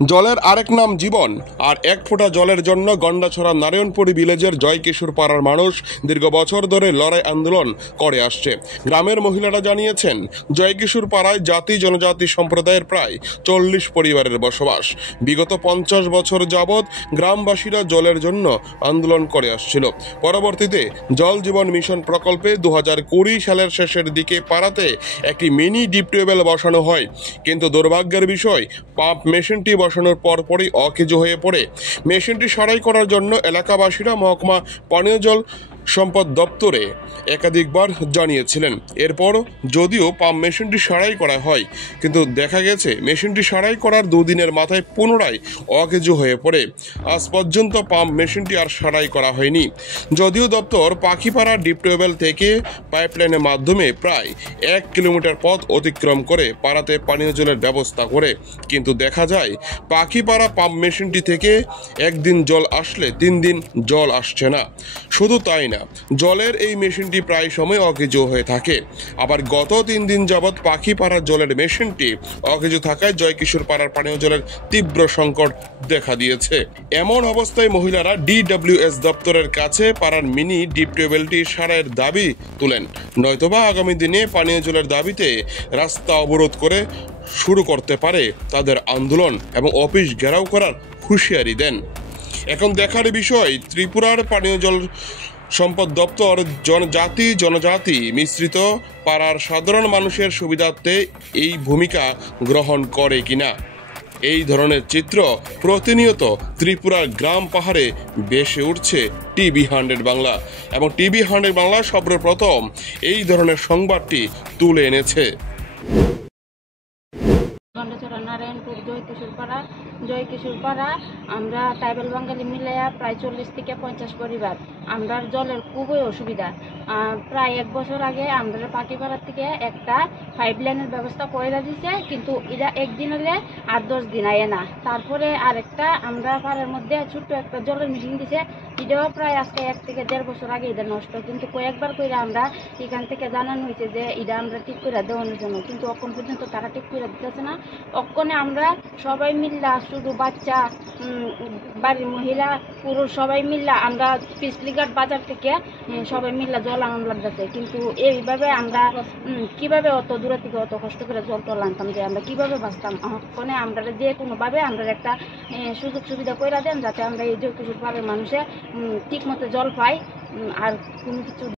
জলের আরেক নাম জীবন, আর এক ফোঁটা জলের জন্য গন্ডাছড়া নারায়ণপুরি ভিলেজের জয়কিশোর পাড়ার মানুষ দীর্ঘ বছর ধরে লড়াই আন্দোলন করে আসছে। গ্রামের মহিলারা জানিয়েছেন, জয়কিশোর পাড়ায় জাতি জনজাতি সম্প্রদায়ের প্রায় 40 পরিবারের বসবাস। বিগত 50 বছর যাবৎ গ্রামবাসীরা জলের জন্য আন্দোলন করে আসছিল। পরবর্তীতে জল জীবন মিশন প্রকল্পে 2020 সালের শেষের দিকে পাড়াতে একটি মিনি ডিপ টিউবওয়েল বসানো হয়, কিন্তু দুর্ভাগ্যের বিষয় পাম্প মেশিনটি বসানোর পরপরই অকেজো হয়ে পড়ে। মেশিনটি সারাই করার জন্য এলাকাবাসীরা মহকুমা পানীয় জল সম্পদ দপ্তরে একাধিকবার জানিয়েছিলেন। এরপর যদিও পাম্প মেশিনটি সারাই করা হয়, কিন্তু দেখা গেছে মেশিনটি সারাই করার দুদিনের মাথায় পুনরায় অকেজো হয়ে পড়ে। আজ পর্যন্ত পাম্প মেশিনটি আর সারাই করা হয়নি। যদিও দপ্তর পাখিপাড়া ডিপ টিউবওয়েল থেকে পাইপলাইনের মাধ্যমে প্রায় 1 কিলোমিটার পথ অতিক্রম করে পাড়াতে পানীয় জলের ব্যবস্থা করে, কিন্তু দেখা যায় পাখিপাড়া পাম্প মেশিনটি থেকে একদিন জল আসলে 3 দিন জল আসছে না। শুধু তাই না, জলের এই মেশিনটি প্রায় সময় অকেজো হয়ে থাকে। আবার গত 3 দিন যাবৎ পাখিপাড়ার জলের মেশিনটি অকেজো থাকায় জয়কিশোর পাড়ার পানীয় জলের তীব্র সংকট দেখা দিয়েছে। এমন অবস্থায় মহিলারা DWS দপ্তরের কাছে পাড়ার মিনি ডিপ টিউবওয়েলটি সারাইয়ের দাবি তুলেন, নয়তোবা আগামী দিনে পানীয় জলের দাবিতে রাস্তা অবরোধ করে শুরু করতে পারে তাদের আন্দোলন এবং অফিস ঘেরাও করার হুঁশিয়ারি দেন। এখন দেখার বিষয়, ত্রিপুরার পানীয় জল সম্পদ দপ্তর জাতি জনজাতি মিশ্রিত পাড়ার সাধারণ মানুষের সুবিধার্থে এই ভূমিকা গ্রহণ করে কিনা। এই ধরনের চিত্র প্রতিনিয়ত ত্রিপুরার গ্রাম পাহাড়ে ভেসে উঠছে TV100 বাংলা, এবং TV100 বাংলা সর্বপ্রথম এই ধরনের সংবাদটি তুলে এনেছে। নারায়ণপুর জয়কিশোর পাড়া আমরা ট্রাইবাল বাঙালি মিলাইয়া প্রায় 40 থেকে 50 পরিবার। আমরা জলের খুবই অসুবিধা। প্রায় 1 বছর আগে আমরা পাখিপাড়ার থেকে একটা পাইপলাইনের ব্যবস্থা করে দিছে, কিন্তু এরা একদিন হলে 8-10 দিন আয় না। তারপরে আরেকটা আমরা পাড়ার মধ্যে ছোট্ট একটা জলের মেশিন দিছে, এটাও প্রায় আজকে 1 থেকে 1.5 বছর আগে এটা নষ্ট। কিন্তু কয়েকবার করে আমরা এখান থেকে জানানো হয়েছে যে এটা আমরা ঠিক করে দেওয়ানোর জন্য, কিন্তু এখন পর্যন্ত তারা ঠিক করে দিতেছে না। অক্ষণে আমরা সবাই মিল্লা, শুধু বাচ্চা, বাড়ির মহিলা, পুরুষ সবাই মিল্লা আমরা পিসলিঘাট বাজার থেকে সবাই মিল্লা জল আনন্দ লাগতেছে। কিন্তু এইভাবে আমরা কিভাবে অত দূরে থেকে অত কষ্ট করে জল টল আনতাম, যে আমরা কিভাবে বাঁচতাম। অক্ষণে আমরা যে কোনোভাবে আমরা একটা সুযোগ সুবিধা করে দেন, যাতে আমরা এই জয়কিশোর পাড়ার মানুষে ঠিক মতো জল পাই, আর কোনো কিছু